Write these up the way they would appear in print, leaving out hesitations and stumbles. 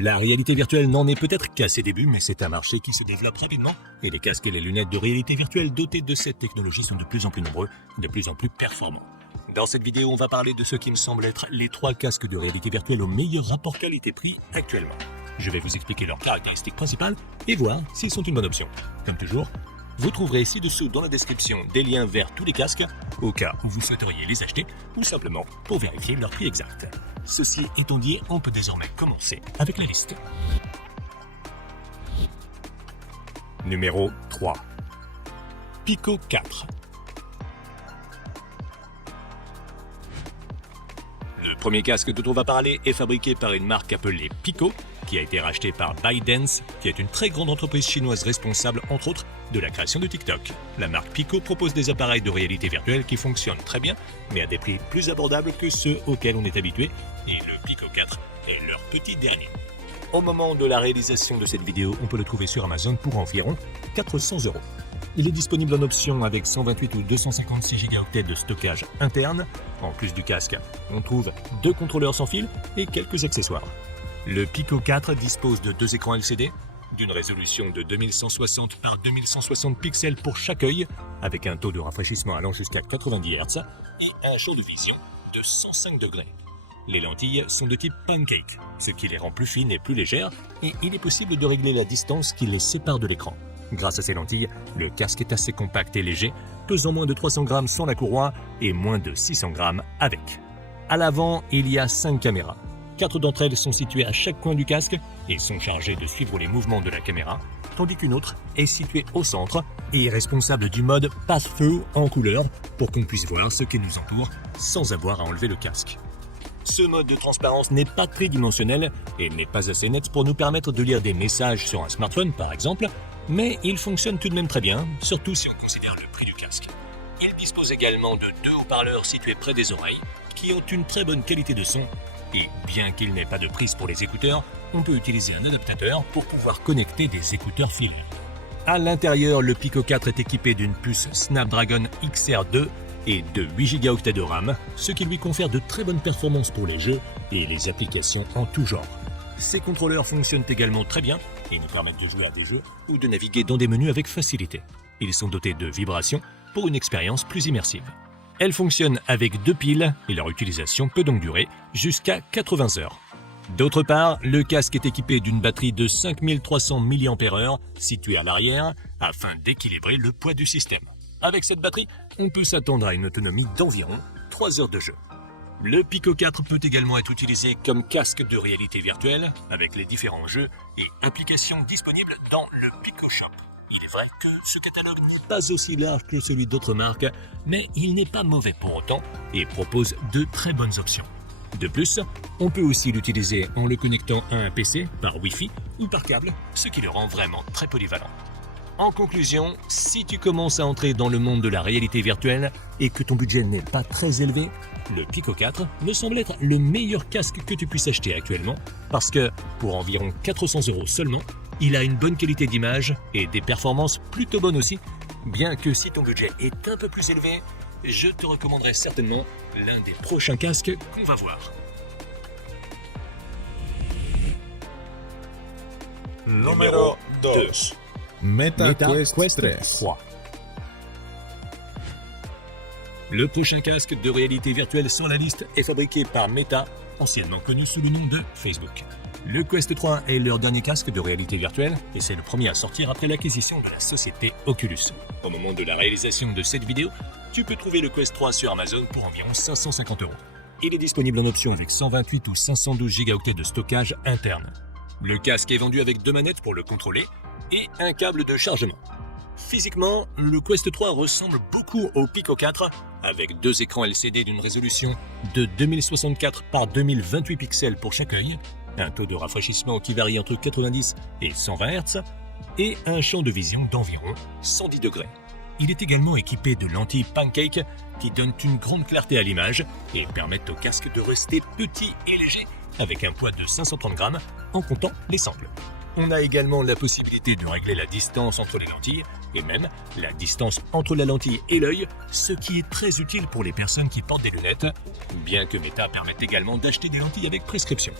La réalité virtuelle n'en est peut-être qu'à ses débuts, mais c'est un marché qui se développe rapidement et les casques et les lunettes de réalité virtuelle dotés de cette technologie sont de plus en plus nombreux et de plus en plus performants. Dans cette vidéo, on va parler de ce qui me semble être les 3 casques de réalité virtuelle au meilleur rapport qualité-prix actuellement. Je vais vous expliquer leurs caractéristiques principales et voir s'ils sont une bonne option. Comme toujours, vous trouverez ci-dessous dans la description des liens vers tous les casques, au cas où vous souhaiteriez les acheter, ou simplement pour vérifier leur prix exact. Ceci étant dit, on peut désormais commencer avec la liste. Numéro 3. Pico 4. Le premier casque dont on va parler est fabriqué par une marque appelée Pico, qui a été rachetée par ByteDance, qui est une très grande entreprise chinoise responsable, entre autres, de la création de TikTok. La marque Pico propose des appareils de réalité virtuelle qui fonctionnent très bien, mais à des prix plus abordables que ceux auxquels on est habitué, et le Pico 4 est leur petit dernier. Au moment de la réalisation de cette vidéo, on peut le trouver sur Amazon pour environ 400 €. Il est disponible en option avec 128 ou 256 Go de stockage interne. En plus du casque, on trouve 2 contrôleurs sans fil et quelques accessoires. Le Pico 4 dispose de 2 écrans LCD, d'une résolution de 2160 par 2160 pixels pour chaque œil, avec un taux de rafraîchissement allant jusqu'à 90 Hz et un champ de vision de 105 degrés. Les lentilles sont de type pancake, ce qui les rend plus fines et plus légères, et il est possible de régler la distance qui les sépare de l'écran. Grâce à ces lentilles, le casque est assez compact et léger, pesant moins de 300 grammes sans la courroie et moins de 600 grammes avec. À l'avant, il y a 5 caméras. 4 d'entre elles sont situées à chaque coin du casque et sont chargées de suivre les mouvements de la caméra, tandis qu'une autre est située au centre et est responsable du mode Pass-Through en couleur pour qu'on puisse voir ce qui nous entoure sans avoir à enlever le casque. Ce mode de transparence n'est pas tridimensionnel et n'est pas assez net pour nous permettre de lire des messages sur un smartphone par exemple, mais il fonctionne tout de même très bien, surtout si on considère le prix du casque. Il dispose également de 2 haut-parleurs situés près des oreilles qui ont une très bonne qualité de son. Et bien qu'il n'ait pas de prise pour les écouteurs, on peut utiliser un adaptateur pour pouvoir connecter des écouteurs filés. À l'intérieur, le Pico 4 est équipé d'une puce Snapdragon XR2 et de 8 Go de RAM, ce qui lui confère de très bonnes performances pour les jeux et les applications en tout genre. Ces contrôleurs fonctionnent également très bien et nous permettent de jouer à des jeux ou de naviguer dans des menus avec facilité. Ils sont dotés de vibrations pour une expérience plus immersive. Elles fonctionnent avec 2 piles et leur utilisation peut donc durer jusqu'à 80 heures. D'autre part, le casque est équipé d'une batterie de 5300 mAh située à l'arrière afin d'équilibrer le poids du système. Avec cette batterie, on peut s'attendre à une autonomie d'environ 3 heures de jeu. Le Pico 4 peut également être utilisé comme casque de réalité virtuelle avec les différents jeux et applications disponibles dans le Pico Shop. Il est vrai que ce catalogue n'est pas aussi large que celui d'autres marques, mais il n'est pas mauvais pour autant et propose de très bonnes options. De plus, on peut aussi l'utiliser en le connectant à un PC par Wi-Fi ou par câble, ce qui le rend vraiment très polyvalent. En conclusion, si tu commences à entrer dans le monde de la réalité virtuelle et que ton budget n'est pas très élevé, le Pico 4 me semble être le meilleur casque que tu puisses acheter actuellement parce que, pour environ 400 € seulement, il a une bonne qualité d'image et des performances plutôt bonnes aussi, bien que si ton budget est un peu plus élevé, je te recommanderais certainement l'un des prochains casques qu'on va voir. Numéro 2. Meta Quest 3. Le prochain casque de réalité virtuelle sur la liste est fabriqué par Meta, anciennement connu sous le nom de Facebook. Le Quest 3 est leur dernier casque de réalité virtuelle et c'est le premier à sortir après l'acquisition de la société Oculus. Au moment de la réalisation de cette vidéo, tu peux trouver le Quest 3 sur Amazon pour environ 550 €. Il est disponible en option avec 128 ou 512 Go de stockage interne. Le casque est vendu avec 2 manettes pour le contrôler et un câble de chargement. Physiquement, le Quest 3 ressemble beaucoup au Pico 4 avec 2 écrans LCD d'une résolution de 2064 par 2028 pixels pour chaque œil, un taux de rafraîchissement qui varie entre 90 et 120 Hz et un champ de vision d'environ 110 degrés. Il est également équipé de lentilles pancake qui donnent une grande clarté à l'image et permettent au casque de rester petit et léger avec un poids de 530 grammes en comptant les sangles. On a également la possibilité de régler la distance entre les lentilles et même la distance entre la lentille et l'œil, ce qui est très utile pour les personnes qui portent des lunettes, bien que Meta permette également d'acheter des lentilles avec prescription.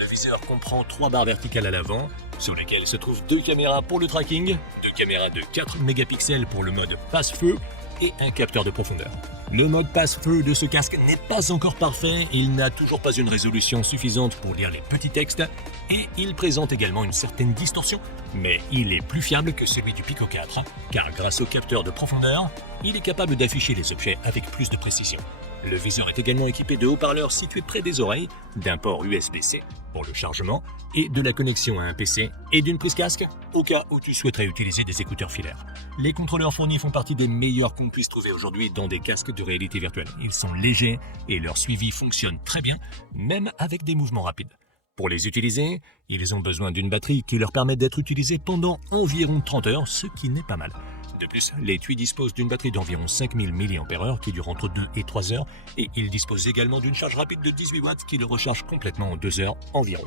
Le viseur comprend 3 barres verticales à l'avant, sous lesquelles se trouvent 2 caméras pour le tracking, 2 caméras de 4 mégapixels pour le mode passe-feu et un capteur de profondeur. Le mode passe-feu de ce casque n'est pas encore parfait, il n'a toujours pas une résolution suffisante pour lire les petits textes et il présente également une certaine distorsion, mais il est plus fiable que celui du Pico 4 car grâce au capteur de profondeur, il est capable d'afficher les objets avec plus de précision. Le viseur est également équipé de haut-parleurs situés près des oreilles, d'un port USB-C pour le chargement et de la connexion à un PC et d'une prise casque au cas où tu souhaiterais utiliser des écouteurs filaires. Les contrôleurs fournis font partie des meilleurs qu'on puisse trouver aujourd'hui dans des casques de réalité virtuelle. Ils sont légers et leur suivi fonctionne très bien, même avec des mouvements rapides. Pour les utiliser, ils ont besoin d'une batterie qui leur permet d'être utilisés pendant environ 30 heures, ce qui n'est pas mal. De plus, l'étui dispose d'une batterie d'environ 5000 mAh qui dure entre 2 et 3 heures et il dispose également d'une charge rapide de 18 watts qui le recharge complètement en 2 heures environ.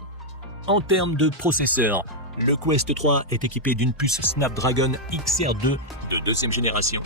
En termes de processeur, le Quest 3 est équipé d'une puce Snapdragon XR2 de 2e génération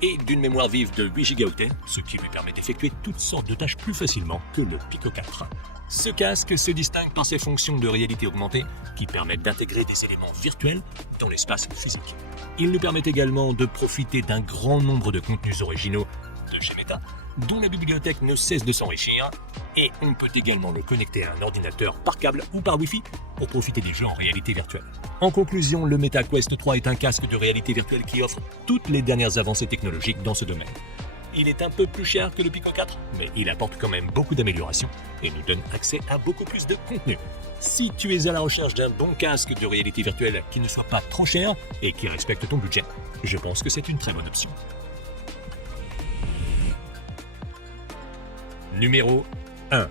et d'une mémoire vive de 8 Go, ce qui lui permet d'effectuer toutes sortes de tâches plus facilement que le Pico 4. Ce casque se distingue par ses fonctions de réalité augmentée qui permettent d'intégrer des éléments virtuels dans l'espace physique. Il nous permet également de profiter d'un grand nombre de contenus originaux de chez Meta, dont la bibliothèque ne cesse de s'enrichir, et on peut également le connecter à un ordinateur par câble ou par Wi-Fi pour profiter des jeux en réalité virtuelle. En conclusion, le Meta Quest 3 est un casque de réalité virtuelle qui offre toutes les dernières avancées technologiques dans ce domaine. Il est un peu plus cher que le Pico 4, mais il apporte quand même beaucoup d'améliorations et nous donne accès à beaucoup plus de contenu. Si tu es à la recherche d'un bon casque de réalité virtuelle qui ne soit pas trop cher et qui respecte ton budget, je pense que c'est une très bonne option. Numéro 1.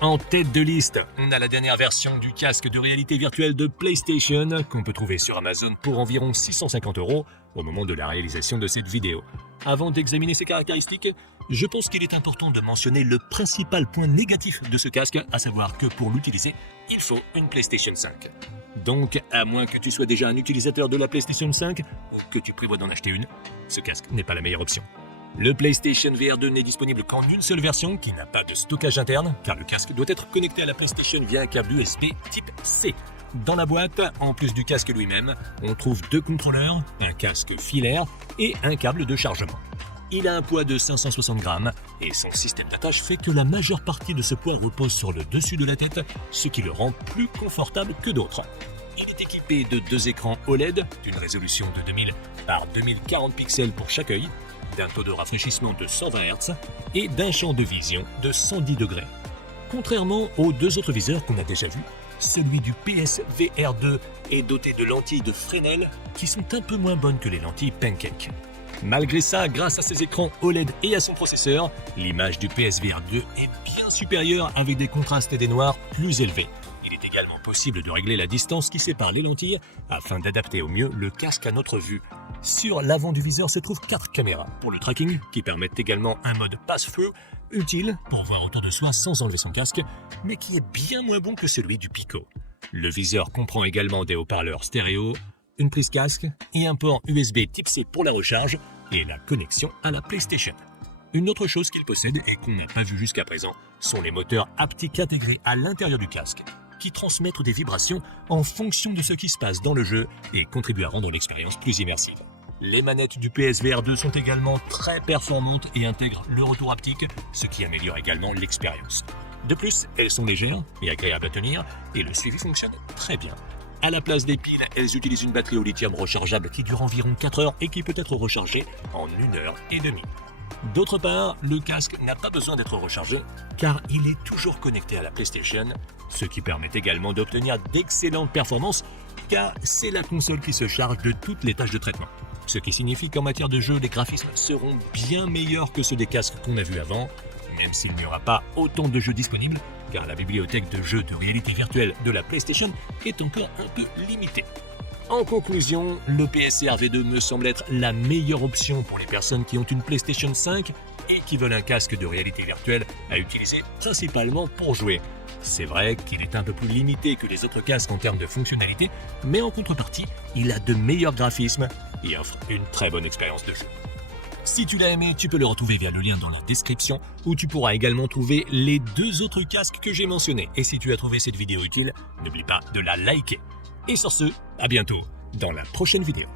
En tête de liste, on a la dernière version du casque de réalité virtuelle de PlayStation qu'on peut trouver sur Amazon pour environ 650 € au moment de la réalisation de cette vidéo. Avant d'examiner ses caractéristiques, je pense qu'il est important de mentionner le principal point négatif de ce casque, à savoir que pour l'utiliser, il faut une PlayStation 5. Donc, à moins que tu sois déjà un utilisateur de la PlayStation 5 ou que tu prévois d'en acheter une, ce casque n'est pas la meilleure option. Le PlayStation VR 2 n'est disponible qu'en une seule version qui n'a pas de stockage interne, car le casque doit être connecté à la PlayStation via un câble USB type C. Dans la boîte, en plus du casque lui-même, on trouve 2 contrôleurs, un casque filaire et un câble de chargement. Il a un poids de 560 grammes et son système d'attache fait que la majeure partie de ce poids repose sur le dessus de la tête, ce qui le rend plus confortable que d'autres. Il est équipé de 2 écrans OLED d'une résolution de 2000 par 2040 pixels pour chaque œil, d'un taux de rafraîchissement de 120 Hz et d'un champ de vision de 110 degrés. Contrairement aux 2 autres viseurs qu'on a déjà vus, celui du PSVR 2 est doté de lentilles de Fresnel qui sont un peu moins bonnes que les lentilles Pancake. Malgré ça, grâce à ses écrans OLED et à son processeur, l'image du PSVR 2 est bien supérieure avec des contrastes et des noirs plus élevés. Il est également possible de régler la distance qui sépare les lentilles afin d'adapter au mieux le casque à notre vue. Sur l'avant du viseur se trouvent 4 caméras pour le tracking qui permettent également un mode passe-feu utile pour voir autour de soi sans enlever son casque, mais qui est bien moins bon que celui du Pico. Le viseur comprend également des haut-parleurs stéréo, une prise casque et un port USB type C pour la recharge et la connexion à la PlayStation. Une autre chose qu'il possède et qu'on n'a pas vu jusqu'à présent sont les moteurs haptiques intégrés à l'intérieur du casque qui transmettent des vibrations en fonction de ce qui se passe dans le jeu et contribuent à rendre l'expérience plus immersive. Les manettes du PSVR 2 sont également très performantes et intègrent le retour haptique, ce qui améliore également l'expérience. De plus, elles sont légères et agréables à tenir et le suivi fonctionne très bien. À la place des piles, elles utilisent une batterie au lithium rechargeable qui dure environ 4 heures et qui peut être rechargée en 1 heure et demie. D'autre part, le casque n'a pas besoin d'être rechargé car il est toujours connecté à la PlayStation, ce qui permet également d'obtenir d'excellentes performances car c'est la console qui se charge de toutes les tâches de traitement. Ce qui signifie qu'en matière de jeu, les graphismes seront bien meilleurs que ceux des casques qu'on a vus avant, même s'il n'y aura pas autant de jeux disponibles car la bibliothèque de jeux de réalité virtuelle de la PlayStation est encore un peu limitée. En conclusion, le PSVR 2 me semble être la meilleure option pour les personnes qui ont une PlayStation 5 et qui veulent un casque de réalité virtuelle à utiliser principalement pour jouer. C'est vrai qu'il est un peu plus limité que les autres casques en termes de fonctionnalité, mais en contrepartie, il a de meilleurs graphismes et offre une très bonne expérience de jeu. Si tu l'as aimé, tu peux le retrouver via le lien dans la description où tu pourras également trouver les 2 autres casques que j'ai mentionnés. Et si tu as trouvé cette vidéo utile, n'oublie pas de la liker. Et sur ce, à bientôt dans la prochaine vidéo.